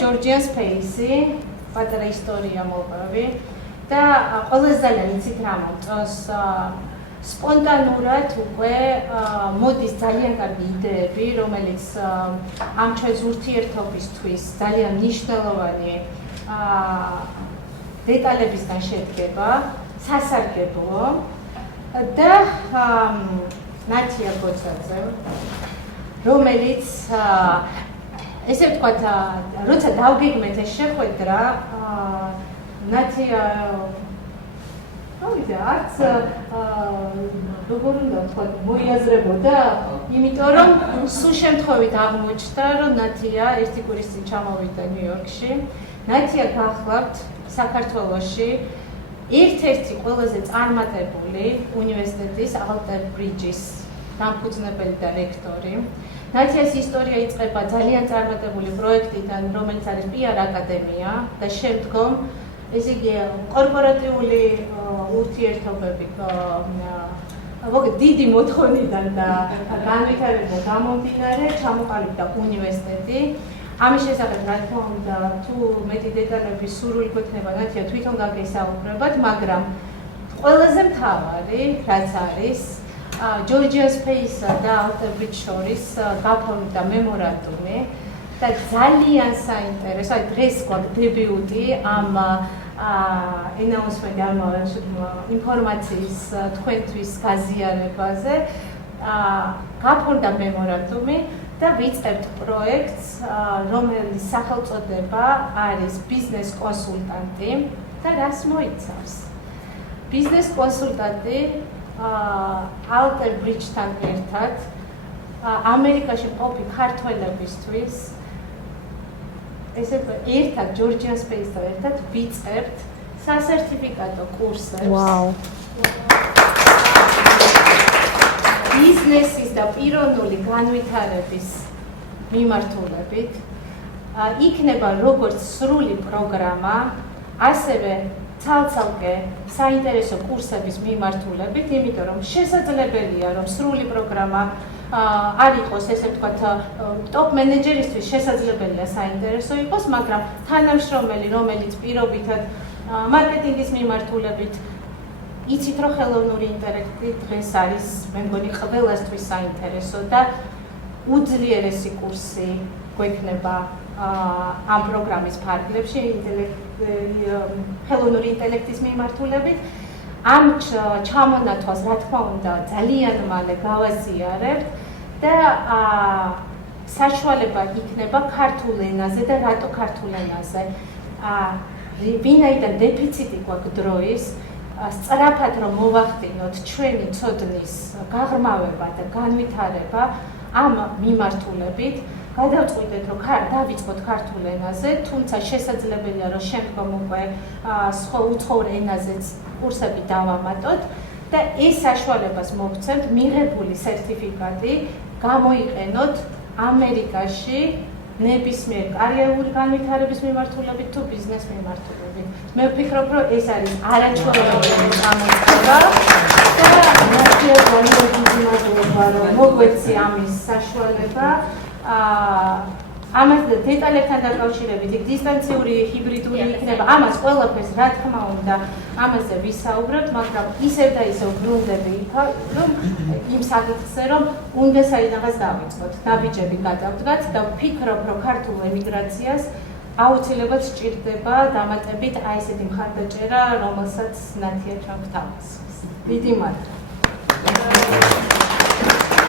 Georgian Space, პატარა ისტორია მოვყვები და ყველაზე ძალიან იცით რა მომწონს სპონტანურად უკვე მოდის ძალიან კარგი იდეები, რომელიც ამ ჩვენს ურთიერთობისთვის ძალიან მნიშვნელოვანი დეტალებისგან შედგება, სასარგებლო და ნათია გოცაძე, რომელიც ესე ვთქვათ, როცა დავგეგმეთ ეს შეხვედრა, ნათია არც როგორ უნდა ვთქვათ, მოიაზრებოდა, იმიტომ რომ სულ შემთხვევით აღმოჩნდა, რომ ნათია ერთი კვირის წინ ჩამოვიდა ნიუ-იორკში. ნათია გახლავთ საქართველოში ერთ-ერთი ყველაზე წარმატებული უნივერსიტეტის ალტერ ბრიჯის დამფუძნებელი და რექტორი. ნათიას ისტორია იწყება ძალიან წარმატებული პროექტიდან, რომელიც არის PR აკადემია და შემდგომ ესე იგი კორპორატიული ურთიერთობები დიდი მოთხოვნიდან და განვითარებიდან გამომდინარე ჩამოყალიბდა უნივერსიტეტი. ამის შესახებ რა თქმა უნდა თუ მეტი დეტალები სურვილი გვექნება ნათია თვითონ გაგესაუბრებათ, მაგრამ ყველაზე მთავარი რაც არის Georgian Space და Alter Bridge შორის გაფორმდა მემორანდუმი და ძალიან საინტერესო, აი დღეს გვაქვს დებიუტი ამ announcement ამ ინფორმაციის თქვენთვის გაზიარებაზე. გაფორმდა მემორანდუმი და ვიწყებთ პროექტს, რომელიც სახელწოდება არის ბიზნეს კონსულტანტი და რას მოიცავს? ბიზნეს კონსულტანტი Alter Bridge-თან ერთად ამერიკაში მყოფი ქართველებისთვის ესე ერთად Georgian Space-თან ერთად ვიწყებთ სასერტიფიკატო კურსებს. Wow. ბიზნესის და პიროვნული განვითარების მიმართულებით იქნება როგორც სრული პროგრამა, ასევე ცალ-ცალკე საინტერესო კურსების მიმართულებით, იმიტომ რომ შესაძლებელია რომ სრული პროგრამა არ იყოს, ესე ვთქვათ, ტოპ მენეჯერისთვის შესაძლებელია საინტერესო იყოს, მაგრამ თანამშრომელი, რომელიც პირობითად მარკეტინგის მიმართულებით იცით რომ ხელოვნური ინტელექტი დღეს არის, მე მგონი ყველასთვის საინტერესო და უძლიერესი კურსი გვექნება ამ პროგრამის ფარგლებში ხელოვნური ინტელექტის მიმართულებით. ამ ჩამონათვალს რა თქმა უნდა ძალიან მალე გავაზიარებთ და საშუალება იქნება ქართულ ენაზე და რატო ქართულ ენაზე. ვინაიდან დეფიციტი გვაქვს დროის, სწრაფად რომ მოვახდინოთ ჩვენი ცოდნის გაღრმავება და განვითარება ამ მიმართულებით, გადავწყვიტეთ რომ დავიწყოთ ქართულ ენაზე, თუმცა შესაძლებელია რომ შემდგომ უკვე სხვა უცხოურ ენაზეც კურსები დავამატოთ და ეს საშუალებას მოგცემთ მიღებული სერტიფიკატი გამოიყენოთ ამერიკაში ნებისმიერ კარიერული განვითარების მიმართულებით თუ ბიზნეს მიმართულებით. მე ვფიქრობ რომ ეს არის არაჩვეულებრივი გამოწვევა და ნათია ძალიან დიდი მადლობა რომ მოგვეცი ამის საშუალება. ამას დეტალებთან დაკავშირებით იქ დისტანციური ჰიბრიდული იქნება, ამას ყველაფერს რა თქმა უნდა ამაზე ვისაუბრებთ, მაგრამ ისევ და ისევ ბრუნდები რომ იმ საკითხზე რომ უნდა საიდანღაც დავიწყოთ, ნაბიჯები გადავდგათ და ვფიქრობ რომ ქართულ ემიგრაციას აუცილებლად სჭირდება დამატებით აი ესეთი მხარდაჭერა, რომელსაც ნათია ჩვენ გვთავაზობს. დიდი მადლობა.